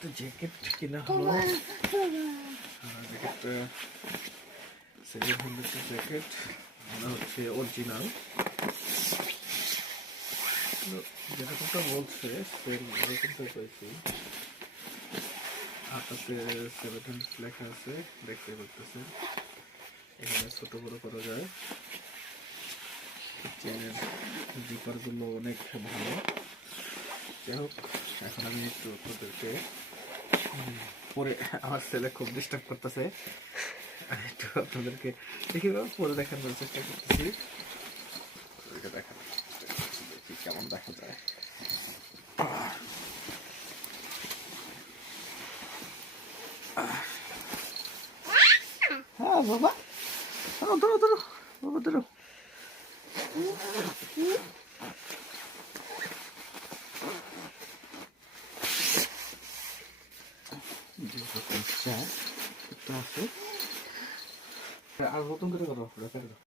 একটা জ্যাকেট কিনা হলো। জ্যাকেটটা 700 জ্যাকেট, মনে হচ্ছে অরিজিনাল। যেরকমটা বলছে সেম এরকমটা পেয়েছি। হাতাতে 700 লেখা আছে, দেখতে পাচ্ছেন। এখানে ছোট বড় করা যায়। চেনের জিপারগুলো অনেক ভালো। যাই হোক, এখন আমি একটু আপনাদেরকে পরে, আমার ছেলে খুব ডিস্টার্ব করতেছে, একটু আপনাদেরকে দেখি পরে দেখানোর চেষ্টা করতেছি। দেখি কেমন দেখা যায়। হ্যাঁ বাবা, ধরো ধরো ধরো বাবা, ধরো। আর নতুন করে করো।